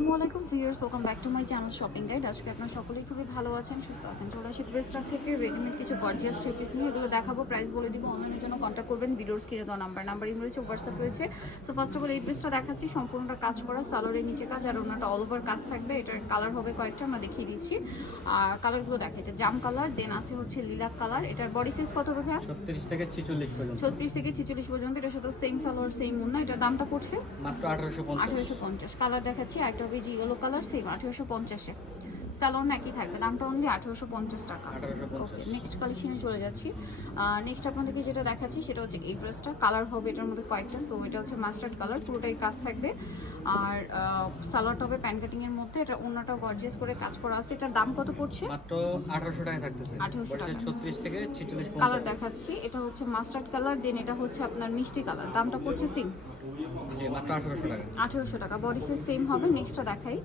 আসসালামু আলাইকুম viewers, welcome back to my channel shopping guide. আজকে আপনারা সকলেই খুবই ভালো আছেন, সুস্থ আছেন। চলে আসি ড্রেস স্টার থেকে রেডিমেড কিছু গর্জিয়াস থ্রি পিস নিয়ে। এগুলো দেখাবো, প্রাইস বলে দিব। অনলাইনের জন্য কন্ট্যাক্ট করবেন ভিডিওর স্ক্রিনে দেওয়া নাম্বার রয়েছে, হোয়াটসঅ্যাপ রয়েছে। সো ফার্স্ট অফ অল এই ড্রেসটা দেখাচ্ছি, সম্পূর্ণটা কাজ করা, সালোয়ারের নিচে কাজ আর ওনাটা অল ওভার কাজ থাকবে। এটার কালার হবে কয়েকটা, আমরা দেখিয়ে দিচ্ছি। আর কালারগুলো দেখা, এটা জাম কালার, দেন আছে হচ্ছে লিলাক কালার। এটার বডি সাইজ কত হবে? 36 থেকে 46 পর্যন্ত। 36 থেকে 46 পর্যন্ত। এটার সাথে সেম সালোয়ার সেম ওড়না। এটার দামটা পড়ছে মাত্র 1850। 1850। কালার দেখাচ্ছি, একটা হবে জি ইয়েলো কালার, সেম 1850-এ। স্যালোন একই থাকবে, দামটা অনলি 1850 টাকা। 1850। ওকে, নেক্সট কালেকশনে চলে যাচ্ছি। নেক্সট আপনাদেরকে যেটা দেখাচ্ছি সেটা হচ্ছে এই ড্রেসটা। কালার হবে এটার মধ্যে কয়েকটা। সো এটা হচ্ছে মাস্টার্ড কালার, পুরোটাই কাজ থাকবে। আর সালোয়ারটা হবে প্যান কাটিং এর মধ্যে। এটা ওন্নাটাও গর্জিয়াস করে কাজ করা আছে। এটার দাম কত পড়ছে? মাত্র 1800 টাকা থাকতেছে। 1800 টাকা। 36 থেকে 46 পর্যন্ত। কালার দেখাচ্ছি, এটা হচ্ছে মাস্টার্ড কালার, দেন এটা হচ্ছে আপনার মিষ্টি কালার। দামটা পড়ছে সেম, জি মাত্র 1800 টাকা। 1800 টাকা। বডি সাইজ সেম হবে। নেক্সটটা দেখাই।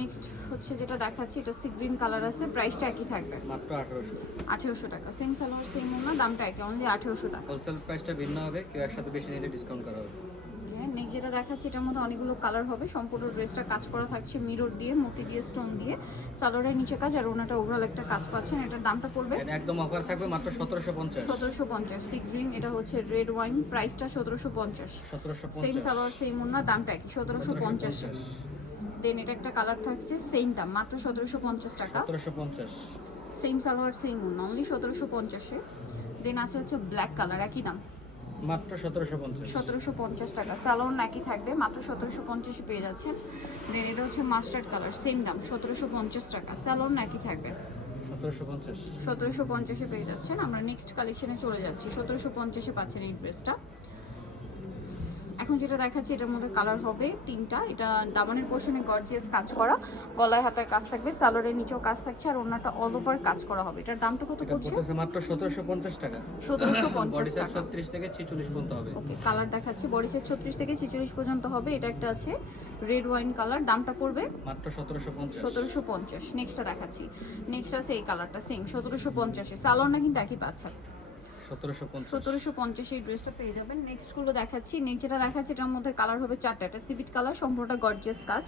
নেক্সট হচ্ছে যেটা দেখাচ্ছি, এটা সি গ্রিন কালার আছে, প্রাইসটা একই থাকবে মাত্র 1800। 1800 টাকা। সেম সালোয়ার সেম ওনা, দামটা একই, অনলি 1800 টাকা। হোলসেল প্রাইসটা ভিন্ন হবে, কেউ একসাথে বেশি নিলে ডিসকাউন্ট করা হবে। নেক্সট যেটা দেখাচ্ছি, এটার মধ্যে অনেকগুলো কালার হবে। সম্পূর্ণ ড্রেসটা কাজ করা থাকছে মিরর দিয়ে, মতি দিয়ে, স্টোন দিয়ে। সালোয়ারের নিচে কাজ আর ওনাটা ওভারঅল একটা কাজ পাচ্ছেন। এটার দামটা পড়বে এটা একদম অফার থাকবে মাত্র 1750। 1750। সি গ্রিন, এটা হচ্ছে রেড ওয়াইন, প্রাইসটা 1750। 1750। সেম সালোয়ার সেম ওনা, দামটা একই, 1750। দেন এটা একটা কালার থাকছে, সেম দাম, মাত্র 1750 টাকা। 1750। সেম সালোয়ার সেম ওনা, অনলি 1750-এ। দেন আছে হচ্ছে ব্ল্যাক কালার, একই দাম, মাত্র 1750। 1750 টাকা। সালোয়ার একই থাকবে, মাত্র 1750-এ পেয়ে যাচ্ছেন। দেন এটা হচ্ছে মাস্টার্ড কালার, সেম দাম, 1750 টাকা। সালোয়ার একই থাকবে, 1750। 1750-এ পেয়ে যাচ্ছেন। আমরা নেক্সট কালেকশনে চলে যাচ্ছি। 1750-এ পাচ্ছেন এই ড্রেসটা। এখন যেটা দেখাচ্ছি, এটার মধ্যে কালার হবে তিনটা। এটা দামানের পোর্শনে গর্জিয়াস কাজ করা, গলায় হাতায় কাজ থাকবে, সালোয়ারের নিচেও কাজ থাকছে আর ওনাটা অল ওভার কাজ করা হবে। এটার দামটা কত এটা পড়ছে? পড়তেছে মাত্র 1750 টাকা। 1750 টাকা। 36 থেকে 46 পর্যন্ত হবে। ওকে, কালার দেখাচ্ছি, বডি সাইজ 36 থেকে 46 পর্যন্ত হবে। এটা একটা আছে রেড ওয়াইন কালার, দামটা পড়বে মাত্র 1750। 1750। নেক্সটটা দেখাচ্ছি, নেক্সট আছে এই কালারটা, সেম 1750-এ। সালোয়ারটা কিন্তু একই পাচ্ছেন, 1750। 1750 এই ড্রেসটা পেয়ে যাবেন। নেক্সট গুলো দেখাচ্ছি। নেক্সট যেটা দেখাচ্ছি, এটার মধ্যে কালার হবে চারটা। এটা সিভিট কালার, সম্পূর্ণটা গর্জিয়াস কাজ,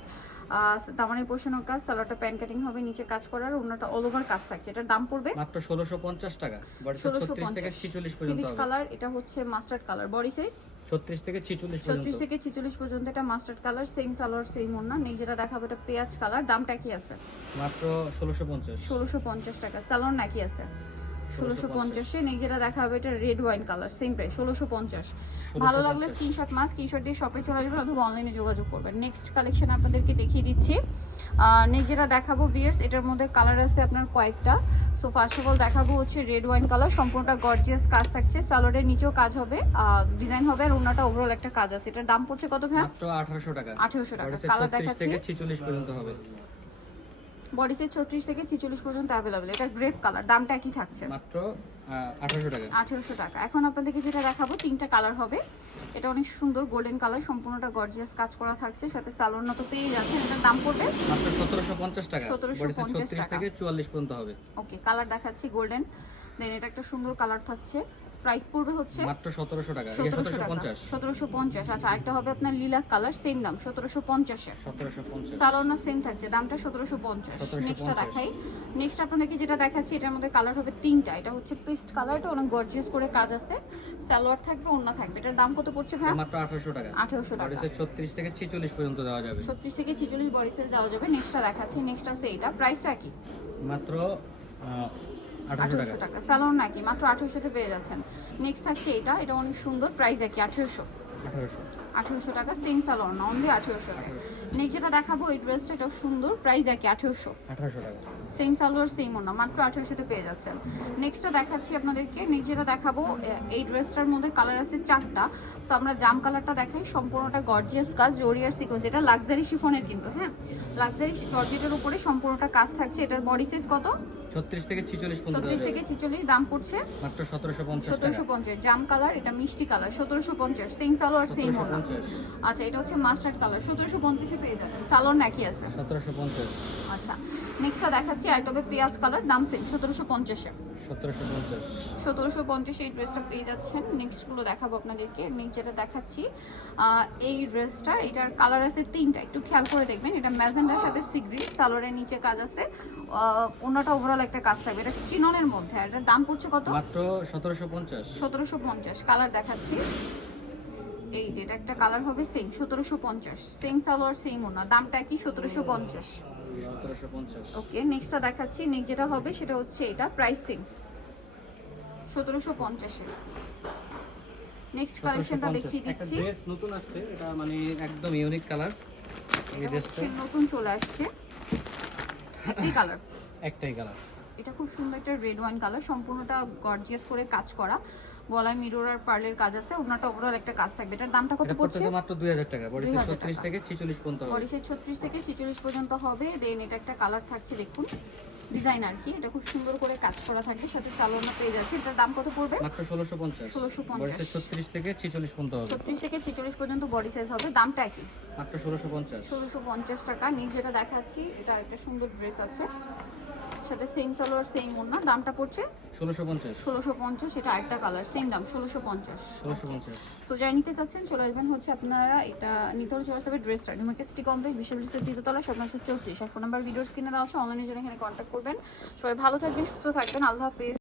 দামানের পোষণের কাজ, সালোয়ারটা প্যান কাটিং হবে, নিচে কাজ করার, ওনাটা অল ওভার কাজ থাকছে। এটার দাম পড়বে মাত্র 1650 টাকা। বডি সাইজ 36 থেকে 46 পর্যন্ত সিভিট হবে। কালার, এটা হচ্ছে মাস্টার্ড কালার, বডি সাইজ 36 থেকে 46 পর্যন্ত। 36 থেকে 46 পর্যন্ত। এটা mustard colour, same salwar same ওড়না। নেক্সট যেটা দেখাবো, এটা পেঁয়াজ কালার, দামটা কি আছে? মাত্র 1650। 1650 টাকা। সালোয়ার নাকি আছে 1650-এ। নেক্সট যেটা দেখা হবে, এটা red wine colour, same price 1650। ভালো লাগলে স্ক্রিনশট দিয়ে শপে চলে যাবেন অথবা অনলাইনে যোগাযোগ করবেন। নেক্সট কালেকশন আপনাদেরকে দেখিয়ে দিচ্ছি। নেক্সট যেটা দেখাবো ভিউয়ার্স, এটার মধ্যে কালার আছে আপনার কয়েকটা। সো ফার্স্ট অফ অল দেখাবো হচ্ছে রেড ওয়াইন কালার, সম্পূর্ণটা গর্জিয়াস কাজ থাকছে, সালোয়ারের নিচেও কাজ হবে, ডিজাইন হবে আর ওনাটা ওভারঅল একটা কাজ আছে। এটার দাম পড়ছে কত ভাই? মাত্র 1800 টাকা। 1800 টাকা। বডি সাইজ কালার 36 দেখাচ্ছি, থেকে 46 পর্যন্ত হবে। বডি সাইজ 36 থেকে 46 পর্যন্ত অ্যাভেলেবল। এটা গ্রেপ কালার, দামটা একই থাকছে, মাত্র 1800 টাকা। 1800 টাকা। এখন আপনাদেরকে যেটা দেখাবো, তিনটা কালার হবে। এটা অনেক সুন্দর গোল্ডেন কালার, সম্পূর্ণটা গর্জিয়াস কাজ করা থাকছে, সাথে সালোয়ার তো পেয়ে যাচ্ছেন। এটার দাম পড়বে মাত্র 1750 টাকা। 1750 36 টাকা। থেকে 44 পর্যন্ত হবে। ওকে, কালার দেখাচ্ছি গোল্ডেন। দেন এটা একটা সুন্দর কালার থাকছে, প্রাইস পড়বে হচ্ছে মাত্র 1700 টাকা। 1700 টাকা। 1750। 1750। আচ্ছা, একটা হবে আপনার লিলাক কালার, সেম দাম 1750-এর। 1750। সালোয়ার সেম থাকছে, দামটা 1750। নেক্সটটা দেখাই। নেক্সট আপনাদেরকে যেটা দেখাচ্ছি, এটার মধ্যে কালার হবে তিনটা। এটা হচ্ছে পেস্ট কালারটা, অনেক গর্জিয়াস করে কাজ আছে, সালোয়ার থাকবে, ওড়না থাকবে। এটার দাম কত পড়ছে ভাই? মাত্র 1800 টাকা। 1800 বডি টাকা। সাইজ 36 থেকে 46 পর্যন্ত দেওয়া যাবে। 36 থেকে 46 বডি সাইজ দেওয়া যাবে। নেক্সটটা দেখাচ্ছি, নেক্সট আছে এটা, প্রাইস তো একই, মাত্র 1800 টাকা। সালোয়ার নাকি মাত্র 1800-তে পেয়ে যাচ্ছেন। নেক্সট থাকছে এটা, এটা অনেক সুন্দর, প্রাইস একই 1800। 1800 টাকা। সেম সালোয়ার না, অনলি 1800 টাকা। নেক্সট যেটা দেখাবো, এই ড্রেসটা, এটাও সুন্দর, প্রাইস একই 1800। 1800 টাকা। সেম সালোয়ার সেম ওনা, মাত্র 1800-তে পেয়ে যাচ্ছেন। নেক্সটটা দেখাচ্ছি আপনাদেরকে। নেক্সট যেটা দেখাবো, এই ড্রেসটার মধ্যে কালার আছে চারটা। সো আমরা জাম কালারটা দেখাই, সম্পূর্ণটা গর্জিয়াস কাজ, জরিয়ার সিকোয়েন্স। এটা লাক্সারি শিফনের কিন্তু, হ্যাঁ, লাক্সারি জর্জেটের উপরে সম্পূর্ণটা কাজ থাকছে। এটার বডি সাইজ কত? 36 থেকে 46 পর্যন্ত 36 থেকে 46। দাম পড়ছে মাত্র 1750 টাকা। 1750। জাম কালার, এটা মিষ্টি কালার, 1750। সেম সালোয়ার সেম ওনা। 1750। আচ্ছা, এটা হচ্ছে মাস্টার্ড কালার, 1750-এ পেয়ে যাবেন। সালোয়ার নাকি আছে 1750। আচ্ছা নেক্সটটা দেখাচ্ছি আইটবে পেঁয়াজ কালার, দাম সেম 1750-এ। 1750। 1750 এই ড্রেসটা পেয়ে যাচ্ছেন। নেক্সটগুলো দেখাবো আপনাদেরকে। নেক্সট যেটা দেখাচ্ছি এই ড্রেসটা, এটার কালার আছে তিনটা, একটু খেয়াল করে দেখবেন। এটা ম্যাজেন্ডার সাথে সি গ্রিন, সালোয়ারের নিচে কাজ আছে, ওনাটা ওভারঅল একটা কাজ থাকবে। এটা চিননের মধ্যে, এটার দাম পড়ছে কত? মাত্র 1750। 1750। কালার দেখাচ্ছি, এই যে এটা একটা কালার হবে সেম 1750, সেম সালোয়ার সেম ওনা, দামটা কি 1750। 1750। ওকে নেক্সটটা দেখাচ্ছি। নেক্সট যেটা হবে সেটা হচ্ছে এটা প্রাইস সেম 1750-এ। নেক্সট কালেকশনটা দেখিয়ে একটা দিচ্ছি। ড্রেস নতুন আসছে, এটা মানে একদম ইউনিক কালার। এই ড্রেসটা নতুন চলে আসছে, একই কালার, একটাই কালার। এটা খুব সুন্দর একটা রেড ওয়াইন কালার, সম্পূর্ণটা গর্জিয়াস করে কাজ করা, গলায় মিরর আর পার্লের কাজ আছে, ওনাটা ওভারঅল একটা কাজ থাকবে। এটার দামটা কত এটা পড়ছে? পড়ছে মাত্র 2000 টাকা। বডি সাইজ 2000 36 থেকে 46 পর্যন্ত হবে। বডি সাইজ 36 থেকে 46 পর্যন্ত হবে। দেন এটা একটা কালার থাকছে, দেখুন ডিজাইন আর কি, এটা খুব সুন্দর করে কাজ করা থাকবে, সাথে সালোয়ারটা পেয়ে যাচ্ছে। এটার দাম কত পড়বে? মাত্র 1650। 1650। বডি সাইজ 36 থেকে 46 পর্যন্ত হবে। 36 থেকে 46 পর্যন্ত বডি সাইজ হবে, দামটা কি? মাত্র 1650। 1650 টাকা। নিচ যেটা দেখাচ্ছি এটা একটা সুন্দর ড্রেস আছে, সাথে সেম সালোয়ার সেম ওড়না, দামটা পড়ছে 1650। 1650। এটা আরেকটা কালার, সেম দাম 1650। 1650। সো যাই নিতে চাচ্ছেন চলে আসবেন হচ্ছে আপনারা, এটা নিতে হলে চলে আসতে হবে ড্রেসটা ঢুমাকে সিটি কমপ্লেক্স বিশ্ববিদ্যালয়ের দ্বিতীয়তলা, শপ নম্বর 34। আর ফোন নাম্বার ভিডিওস কিনে দেওয়া আছে, অনলাইনে জন্য এখানে কন্ট্যাক্ট করবেন। সবাই ভালো থাকবেন, সুস্থ থাকবেন, আল্লাহ হাফেজ।